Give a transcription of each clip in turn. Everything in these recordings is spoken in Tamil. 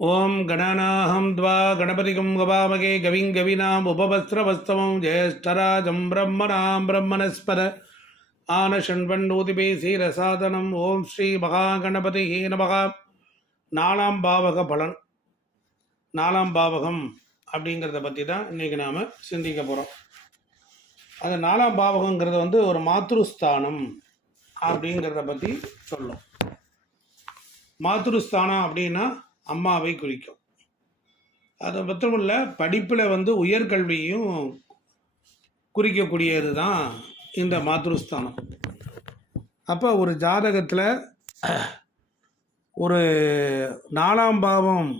ஓம் கணநாஹம் துவா கணபதிகம் கவாமகே கவிங் கவினாம் உபவஸ்திரவஸ்தவம் ஜேஷ்டராஜம் பிரம்மணாம் பிரம்மணஸ்பர ஆனஷண்வண்டூதிபே சீரசாதனம். ஓம் ஸ்ரீ மகா கணபதி நமகா. நாலாம் பாவக பலன். நாலாம் பாவகம் அப்படிங்கிறத பற்றி தான் இன்றைக்கி நாம் சிந்திக்க போகிறோம். அது நாலாம் பாவகங்கிறது ஒரு மாத்ருஸ்தானம் அப்படிங்கிறத பற்றி சொல்லும். மாத்ருஸ்தானம் அப்படின்னா அம்மாவை குறிக்கும். அது மட்டுமல்ல, படிப்பில் உயர்கல்வியும் குறிக்கக்கூடியது தான் இந்த மாத்ருஸ்தானம். அப்போ ஒரு ஜாதகத்தில் ஒரு நாலாம் பாவம்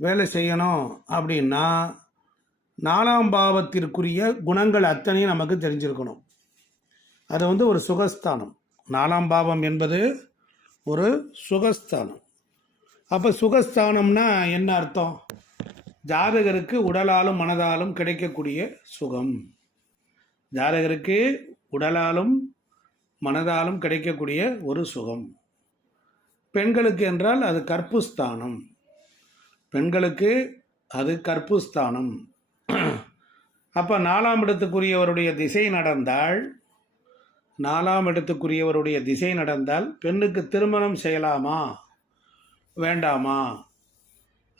வேலை செய்யணும் அப்படின்னா நாலாம் பாவத்திற்குரிய குணங்கள் அத்தனையும் நமக்கு தெரிஞ்சிருக்கணும். அது ஒரு சுகஸ்தானம். நாலாம் பாவம் என்பது ஒரு சுகஸ்தானம். அப்போ சுகஸ்தானம்னா என்ன அர்த்தம்? ஜாதகருக்கு உடலாலும் மனதாலும் கிடைக்கக்கூடிய சுகம். ஜாதகருக்கு உடலாலும் மனதாலும் கிடைக்கக்கூடிய ஒரு சுகம். பெண்களுக்கு என்றால் அது கற்புஸ்தானம். பெண்களுக்கு அது கற்புஸ்தானம். அப்போ நாலாம் இடத்துக்குரியவருடைய திசை நடந்தால் பெண்ணுக்கு திருமணம் செய்யலாமா வேண்டாமா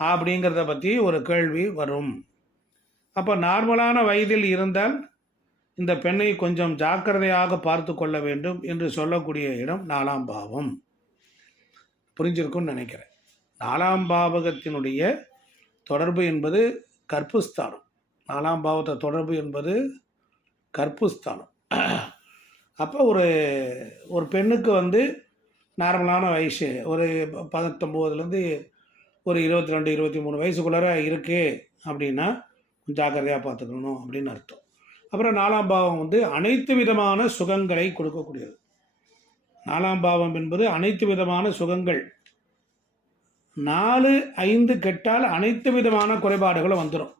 அப்படிங்கிறத பற்றி ஒரு கேள்வி வரும். அப்போ நார்மலான வயதில் இருந்தால் இந்த பெண்ணை கொஞ்சம் ஜாக்கிரதையாக பார்த்து கொள்ள வேண்டும் என்று சொல்லக்கூடிய இடம் நாலாம் பாவம். புரிஞ்சிருக்கும்னு நினைக்கிறேன். நாலாம் பாவகத்தினுடைய தொடர்பு என்பது கற்புஸ்தானம். நாலாம் பாவத்தை தொடர்பு என்பது கற்புஸ்தானம். அப்போ ஒரு பெண்ணுக்கு நார்மலான வயசு ஒரு 19லேருந்து ஒரு 22 23 வயசுக்குள்ளார இருக்குது அப்படின்னா ஜாக்கிரதையாக பார்த்துக்கணும் அப்படின்னு அர்த்தம். அப்புறம் நாலாம் பாவம் அனைத்து விதமான சுகங்களை கொடுக்கக்கூடியது. நாலாம் பாவம் என்பது அனைத்து விதமான சுகங்கள். 4 5 கெட்டால் அனைத்து விதமான குறைபாடுகளும் வந்துடும்.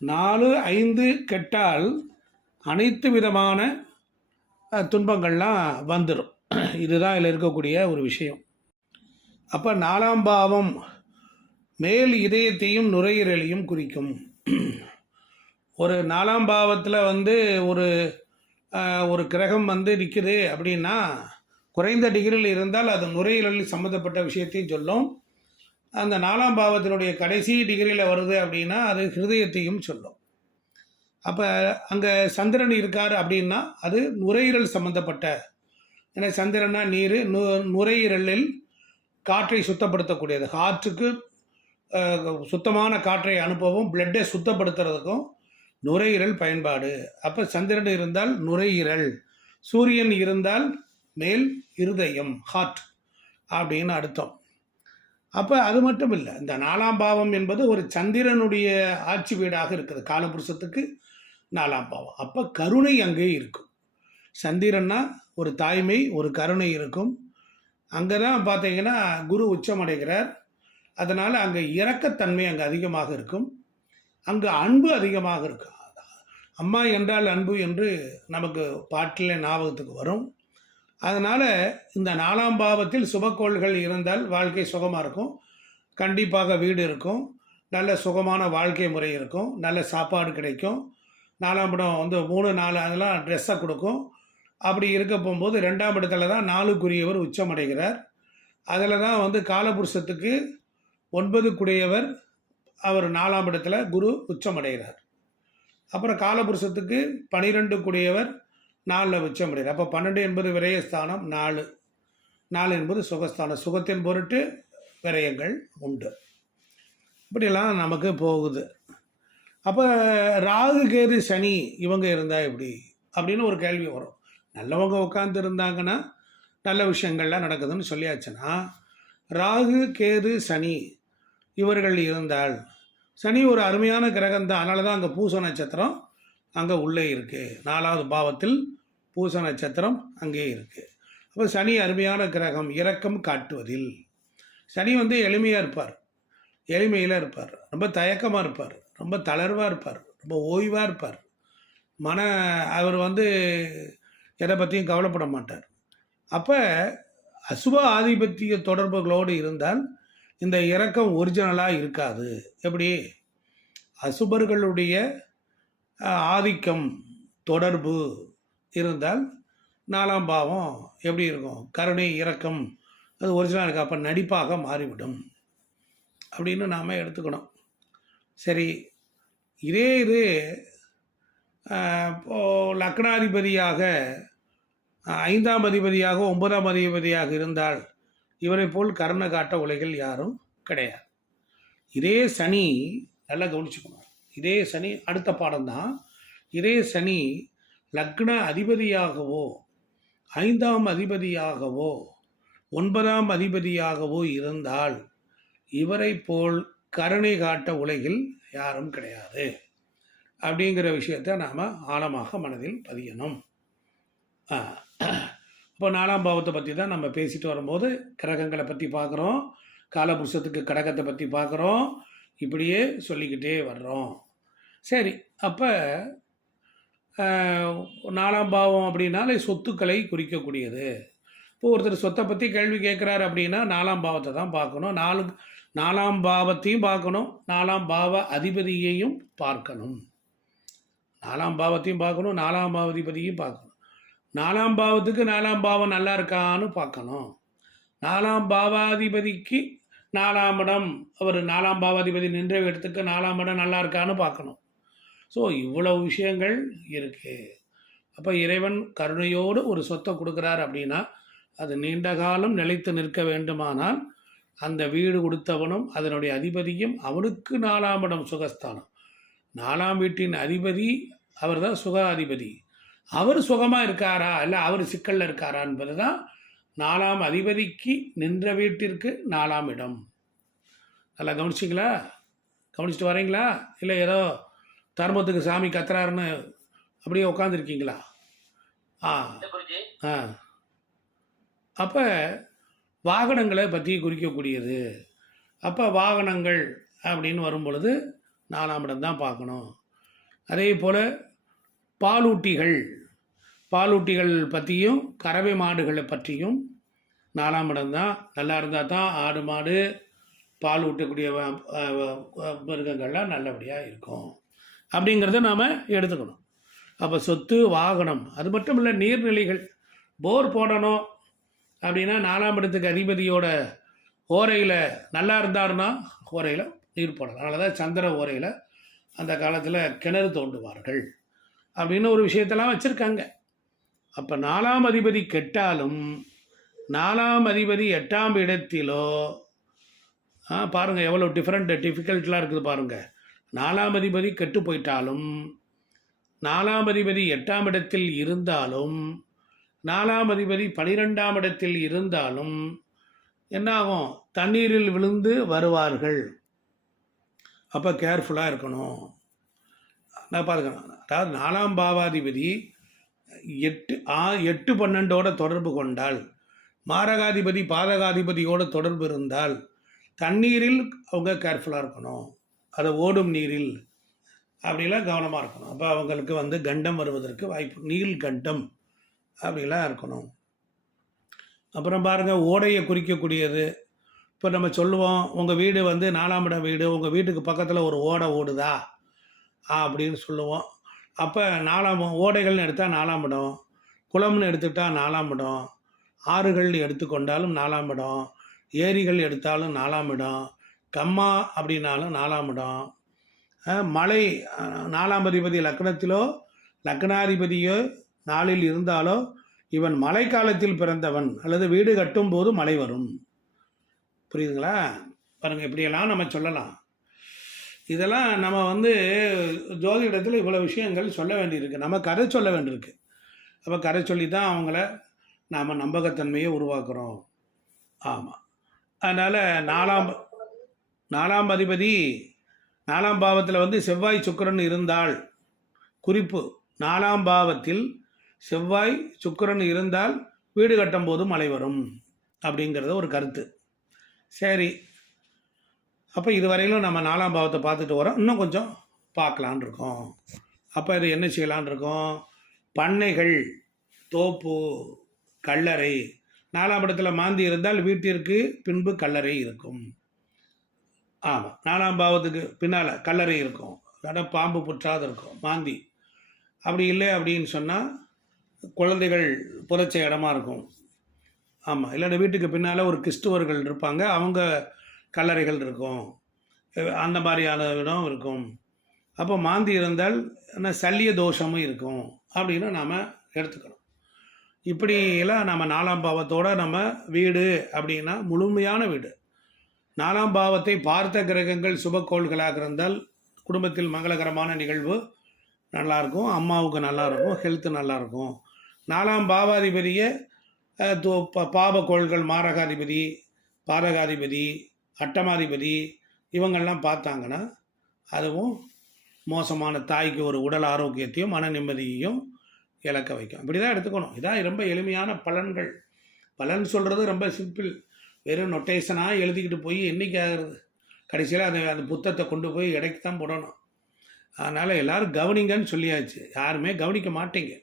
4 5 கெட்டால் அனைத்து விதமான துன்பங்கள்லாம் வந்துடும். இதுதான் இதில் இருக்கக்கூடிய ஒரு விஷயம். அப்போ நாலாம் பாவம் மேல் இதயத்தையும் நுரையீரலையும் குறிக்கும். ஒரு நாலாம் பாவத்தில் ஒரு கிரகம் நிற்குது அப்படின்னா குறைந்த டிகிரியில் இருந்தால் அது நுரையீரலில் சம்மந்தப்பட்ட விஷயத்தையும் சொல்லும். அந்த நாலாம் பாவத்தினுடைய கடைசி டிகிரியில் வருது அப்படின்னா அது ஹிருதயத்தையும் சொல்லும். அப்போ அங்கே சந்திரன் இருக்கார் அப்படின்னா அது நுரையீரல் சம்மந்தப்பட்ட. ஏன்னா சந்திரனா நீர், நுரையீரலில் காற்றை சுத்தப்படுத்தக்கூடியது. காற்றுக்கு சுத்தமான காற்றை அனுப்பவும் பிளட்டை சுத்தப்படுத்துறதுக்கும் நுரையீரல் பயன்பாடு. அப்போ சந்திரன் இருந்தால் நுரையீரல், சூரியன் இருந்தால் மேல் இருதயம், ஹார்ட் அப்படின்னு அர்த்தம். அப்போ அது மட்டும் இல்லை, இந்த நாலாம் பாவம் என்பது ஒரு சந்திரனுடைய ஆட்சி வீடாக இருக்குது. காலபுருஷத்துக்கு நாலாம் பாவம். அப்போ கருணை அங்கே இருக்கும். சந்திரன்னா ஒரு தாய்மை, ஒரு கருணை இருக்கும். அங்கே தான் பார்த்தீங்கன்னா குரு உச்சமடைகிறார். அதனால் அங்கே இரக்கத்தன்மை அங்கே அதிகமாக இருக்கும். அங்கே அன்பு அதிகமாக இருக்கும். அம்மா என்றால் அன்பு என்று நமக்கு பாட்டில் ஞாபகத்துக்கு வரும். அதனால் இந்த நாலாம் பாவத்தில் சுபக்கோள்கள் இருந்தால் வாழ்க்கை சுகமாக இருக்கும். கண்டிப்பாக வீடு இருக்கும், நல்ல சுகமான வாழ்க்கை முறை இருக்கும், நல்ல சாப்பாடு கிடைக்கும். நாலாம் இடம் 3 4 அதெல்லாம் ட்ரெஸ்ஸை கொடுக்கும். அப்படி இருக்க போகும்போது 2ஆம் இடத்துல தான் 4க்குரியவர் உச்சமடைகிறார். அதில் தான் காலபுருஷத்துக்கு 9க்குடையவர் அவர் 4ஆம் இடத்துல குரு உச்சமடைகிறார். அப்புறம் காலபுருஷத்துக்கு 12க்குடையவர் 4ல் உச்சமடைகிறார். அப்போ 12 என்பது விரயஸ்தானம், 4 என்பது சுகஸ்தானம். சுகத்தின் பொருட்டு விரயங்கள் உண்டு. இப்படியெல்லாம் நமக்கு போகுது. அப்போ ராகு கேது சனி இவங்க இருந்தால் எப்படி அப்படின்னு ஒரு கேள்வி வரும். நல்லவங்க உட்காந்து இருந்தாங்கன்னா நல்ல விஷயங்கள்லாம் நடக்குதுன்னு சொல்லியாச்சுன்னா, ராகு கேது சனி இவர்கள் இருந்தால், சனி ஒரு அருமையான கிரகம் தான். அதனால தான் அங்கே பூச நட்சத்திரம் அங்கே உள்ளே இருக்குது. 4வது பாவத்தில் பூச நட்சத்திரம் அங்கே இருக்குது. அப்போ சனி அருமையான கிரகம், இரக்கம் காட்டுவதில். சனி எளிமையாக இருப்பார், எளிமையில் இருப்பார், ரொம்ப தயக்கமாக இருப்பார், ரொம்ப தளர்வாக இருப்பார், ரொம்ப ஓய்வாக இருப்பார். அவர் எதை பற்றியும் கவலைப்பட மாட்டார். அப்போ அசுப ஆதிபத்திய தொடர்புகளோடு இருந்தால் இந்த இறக்கம் ஒரிஜினலாக இருக்காது. எப்படி? அசுபர்களுடைய ஆதிக்கம் தொடர்பு இருந்தால் 4ஆம் பாவம் எப்படி இருக்கும்? கருணை, இரக்கம் அது ஒரிஜினலாக இருக்கா? அப்போ நடிப்பாக மாறிவிடும் அப்படின்னு நாம் எடுத்துக்கணும். சரி, இதே இது இப்போது லக்னாதிபதியாக 5ஆம் அதிபதியாக 9ஆம் அதிபதியாக இருந்தால் இவரை போல் கருணை காட்ட உலகில் யாரும் கிடையாது. இதே சனி, நல்லா கவனிச்சுக்கணும், இதே சனி அடுத்த பாடம்தான். இதே சனி லக்ன அதிபதியாகவோ 5ஆம் அதிபதியாகவோ 9ஆம் அதிபதியாகவோ இருந்தால் இவரை போல் கருணை காட்ட உலகில் யாரும் கிடையாது அப்படிங்கிற விஷயத்தை நாம் ஆழமாக மனதில் பதியணும். இப்போ 4ஆம் பாவத்தை பற்றி தான் நம்ம பேசிட்டு வரும்போது கிரகங்களை பற்றி பார்க்குறோம், காலபுருஷத்துக்கு கடகத்தை பற்றி பார்க்குறோம், இப்படியே சொல்லிக்கிட்டே வர்றோம். சரி, அப்போ 4ஆம் பாவம் அப்படின்னாலே சொத்துக்களை குறிக்கக்கூடியது. இப்போ ஒருத்தர் சொத்தை பற்றி கேள்வி கேட்குறாரு அப்படின்னா 4ஆம் பாவத்தை தான் பார்க்கணும். 4ஆம் பாவத்தையும் பார்க்கணும், 4ஆம் பாவ அதிபதியையும் பார்க்கணும். 4ஆம் பாவத்தையும் பார்க்கணும், 4ஆம் பாவ அதிபதியும் பார்க்கணும். 4ஆம் பாவத்துக்கு 4ஆம் பாவம் நல்லா இருக்கான்னு பார்க்கணும். 4ஆம் பாவாதிபதிக்கு 4ஆம் இடம், அவர் 4ஆம் பாவாதிபதி நின்ற இடத்துக்கு 4ஆம் இடம் நல்லா இருக்கான்னு பார்க்கணும். ஸோ இவ்வளவு விஷயங்கள் இருக்குது. அப்போ இறைவன் கருணையோடு ஒரு சொத்தை கொடுக்குறார் அப்படின்னா அது நீண்ட காலம் நிலைத்து நிற்க வேண்டுமானால் அந்த வீடு கொடுத்தவனும் அதனுடைய அதிபதியும் அவனுக்கு 4ஆம் இடம் சுகஸ்தானம். 4ஆம் வீட்டின் அதிபதி அவர் தான் சுக அதிபதி. அவர் சுகமாக இருக்காரா இல்லை அவர் சிக்கலில் இருக்காரா என்பது தான் 4ஆம் அதிபதிக்கு நின்ற வீட்டிற்கு 4ஆம் இடம். நல்லா கவனிச்சிங்களா? கவனிச்சுட்டு வரீங்களா? இல்லை ஏதோ தர்மத்துக்கு சாமி கத்துறாருன்னு அப்படியே உட்காந்துருக்கீங்களா? அப்போ வாகனங்களை பற்றி குறிக்கக்கூடியது. அப்போ வாகனங்கள் அப்படின்னு வரும் பொழுது 4ஆம் இடம் தான் பார்க்கணும். அதே போல் பாலூட்டிகள் பற்றியும் கறவை மாடுகளை பற்றியும் 4ஆம் இடம் தான். நல்லா இருந்தால் தான் ஆடு மாடு பால் ஊட்டக்கூடிய மிருகங்கள்லாம் நல்லபடியாக இருக்கும் அப்படிங்கிறத நாம் எடுத்துக்கணும். அப்போ சொத்து, வாகனம், அது மட்டும் இல்லை நீர்நிலைகள். போர் போடணும் அப்படின்னா 4ஆம் இடத்துக்கு அதிபதியோட ஓரையில் நல்லா இருந்தாருன்னா ஓரையில் நீர் போடலாம். அதனால தான் சந்திர ஓரையில் அந்த காலத்தில் கிணறு தோண்டுவார்கள் அப்படின்னு ஒரு விஷயத்தெல்லாம் வச்சுருக்காங்க. அப்போ 4ஆம் அதிபதி கெட்டாலும் 4ஆம் அதிபதி 8ஆம் இடத்திலோ பாருங்கள் எவ்வளோ டிஃபிகல்ட்லாம் இருக்குது பாருங்கள். 4ஆம் அதிபதி கெட்டு போயிட்டாலும் 4ஆம் அதிபதி 8ஆம் இடத்தில் இருந்தாலும் 4ஆம் அதிபதி 12ஆம் இடத்தில் இருந்தாலும் என்னாகும்? தண்ணீரில் விழுந்து வருவார்கள். அப்போ கேர்ஃபுல்லாக இருக்கணும். நான் பார்க்கணும். அதாவது 4ஆம் பாவாதிபதி 8-12 தொடர்பு கொண்டால், மாரகாதிபதி பாதகாதிபதியோட தொடர்பு இருந்தால் தண்ணீரில் அவங்க கேர்ஃபுல்லாக இருக்கணும். அதை ஓடும் நீரில் அப்படிலாம் கவனமாக இருக்கணும். அப்போ அவங்களுக்கு கண்டம் வருவதற்கு வாய்ப்பு, நீல் கண்டம் அப்படிலாம் இருக்கணும். அப்புறம் பாருங்கள், ஓடையை குறிக்கக்கூடியது. இப்போ நம்ம சொல்லுவோம், உங்கள் வீடு 4ஆம் இடம் வீடு, உங்கள் வீட்டுக்கு பக்கத்தில் ஒரு ஓடை ஓடுதா அப்படின்னு சொல்லுவோம். அப்போ 4ஆம் ஓடைகள்னு எடுத்தால் 4ஆம் இடம், குளம்னு எடுத்துக்கிட்டால் 4ஆம் இடம், ஆறுகள்னு எடுத்துக்கொண்டாலும் 4ஆம் இடம், ஏரிகள் எடுத்தாலும் 4ஆம் இடம், கம்மா அப்படின்னாலும் 4ஆம் இடம், மலை 4ஆம் அதிபதி லக்னத்திலோ லக்னாதிபதியோ 4இல் இருந்தாலோ இவன் மழை காலத்தில் பிறந்தவன் அல்லது வீடு கட்டும் போது மழை வரும். புரியுதுங்களா? பாருங்கள், இப்படியெல்லாம் நம்ம சொல்லலாம். இதெல்லாம் நம்ம ஜோதிடத்தில் இவ்வளோ விஷயங்கள் சொல்ல வேண்டியிருக்கு, நம்ம கதை சொல்ல வேண்டியிருக்கு. அப்போ கதை சொல்லி தான் அவங்கள நாம் நம்பகத்தன்மையை உருவாக்குறோம். ஆமாம். அதனால் 4ஆம் அதிபதி 4ஆம் பாவத்தில் செவ்வாய் சுக்கிரன் இருந்தால், குறிப்பு 4ஆம் பாவத்தில் செவ்வாய் சுக்கிரன் இருந்தால் வீடு கட்டும் போது மழை வரும் அப்படிங்கிறது ஒரு கருத்து. சரி, அப்போ இதுவரையிலும் நம்ம 4ஆம் பாவத்தை பார்த்துட்டு வரோம். இன்னும் கொஞ்சம் பார்க்கலான் இருக்கோம். அப்போ இது என்ன செய்யலான் இருக்கோம்? பண்ணைகள், தோப்பு, கல்லறை. 4ஆம் இடத்துல மாந்தி இருந்தால் வீட்டிற்கு பின்பு கல்லறை இருக்கும். ஆமாம், 4ஆம் பாவத்துக்கு பின்னால் கல்லறை இருக்கும், இல்லைன்னா பாம்பு புற்றாது இருக்கும், மாந்தி. அப்படி இல்லை அப்படின்னு சொன்னால் குழந்தைகள் புதைச்ச இடமா இருக்கும். ஆமாம், இல்லைன்னா வீட்டுக்கு பின்னால் ஒரு கிறிஸ்துவர்கள் இருப்பாங்க, அவங்க கல்லறைகள் இருக்கும், அந்த மாதிரியான இடம் இருக்கும். அப்போ மாந்தி இருந்தால் என்ன சல்லிய தோஷமும் இருக்கும் அப்படின்னு நாம் எடுத்துக்கணும். இப்படி எல்லாம் நம்ம 4ஆம் பாவத்தோடு நம்ம வீடு அப்படின்னா முழுமையான வீடு. 4ஆம் பாவத்தை பார்த்த கிரகங்கள் சுபக்கோள்களாக இருந்தால் குடும்பத்தில் மங்களகரமான நிகழ்வு நல்லாயிருக்கும், அம்மாவுக்கு நல்லாயிருக்கும், ஹெல்த்து நல்லாயிருக்கும். 4ஆம் பாவாதிபதியை பாபக்கோள்கள் மாரகாதிபதி, பாதகாதிபதி, அட்டமாதிபதி இவங்கள்லாம் பார்த்தாங்கன்னா அதுவும் மோசமான தாய்க்கு ஒரு உடல் ஆரோக்கியத்தையும் மன நிம்மதியையும் இழக்க வைக்கும். இப்படி தான் எடுத்துக்கணும். இதான் ரொம்ப எளிமையான பலன்கள். பலன் சொல்கிறது ரொம்ப சிம்பிள். வெறும் நொட்டேஷனாக எழுதிக்கிட்டு போய் என்றைக்கு ஆகிறது? கடைசியில் அந்த புத்தகத்தை கொண்டு போய் இடைக்கு தான் போடணும். அதனால் எல்லோரும் கவனிங்கன்னு சொல்லியாச்சு, யாருமே கவனிக்க மாட்டீங்க.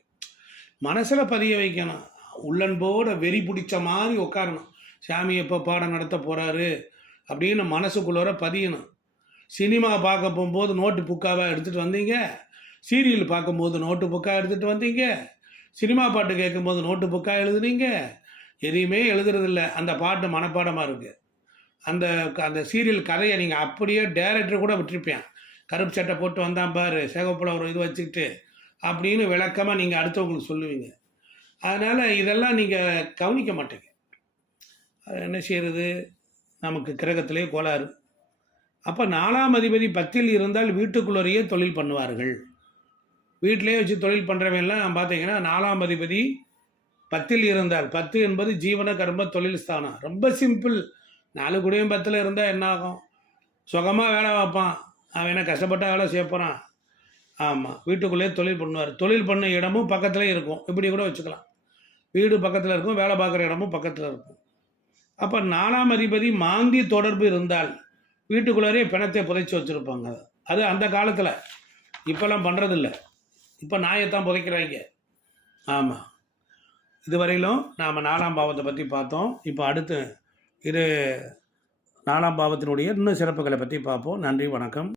மனசில் பதிய வைக்கணும், உள்ளன்போட வெறி பிடிச்ச மாதிரி உட்காரணும். சாமி எப்போ பாடம் நடத்த போகிறாரு அப்படின்னு மனசுக்குள்ளே பதியணும். சினிமா பார்க்க போகும்போது நோட்டு புக்காவை எடுத்துகிட்டு வந்தீங்க, சீரியல் பார்க்கும்போது நோட்டு புக்காக எடுத்துகிட்டு வந்தீங்க, சினிமா பாட்டு கேட்கும்போது நோட்டு புக்காக எழுதுனீங்க, எதையுமே எழுதுறதில்ல. அந்த பாட்டு மனப்பாடமாக இருக்குது. அந்த அந்த சீரியல் கதையை நீங்கள் அப்படியே டேரக்டர் கூட விட்டுருப்பேன். கருப்பு சட்டை போட்டு வந்தான் பாரு, சேகப்பில் ஒரு இது வச்சுக்கிட்டு அப்படின்னு விளக்கமாக நீங்கள் அடுத்தவங்களுக்கு சொல்லுவீங்க. அதனால் இதெல்லாம் நீங்கள் கவனிக்க மாட்டீங்க. அது என்ன செய்கிறது? நமக்கு கிரகத்திலே கோளாறு. அப்போ 4ஆம் அதிபதி 10ல் இருந்தால் வீட்டுக்குள்ளேயே தொழில் பண்ணுவார்கள். வீட்டிலே வச்சு தொழில் பண்ணுறவங்கலாம் பார்த்தீங்கன்னா 4ஆம் அதிபதி 10ல் இருந்தால், 10 என்பது ஜீவன கர்ம தொழில் ஸ்தானம். ரொம்ப சிம்பிள். 4 கூடயும் 10ல் இருந்தால் என்ன ஆகும்? சுகமாக வேலை வைப்பான், அவன் என்ன கஷ்டப்பட்ட வேலை செய்ய போகிறான்? ஆமாம், வீட்டுக்குள்ளேயே தொழில் பண்ணுவார். தொழில் பண்ண இடமும் பக்கத்துலேயே இருக்கும், இப்படி கூட வச்சுக்கலாம். வீடு பக்கத்தில் இருக்கும், வேலை பார்க்குற இடமும் பக்கத்தில் இருக்கும். அப்போ 4ஆம் அதிபதி மாந்தி தொடர்பு இருந்தால் வீட்டுக்குள்ளாரே பிணத்தை புதைச்சி வச்சுருப்பாங்க. அது அந்த காலத்தில், இப்போல்லாம் பண்ணுறதில்ல. இப்போ நாயைத்தான் புதைக்கிறாங்க. ஆமாம், இதுவரையிலும் நாம் 4ஆம் பாவத்தை பற்றி பார்த்தோம். இப்போ அடுத்து இது 4ஆம் பாவத்தினுடைய இன்னும் சிறப்புகளை பற்றி பார்ப்போம். நன்றி, வணக்கம்.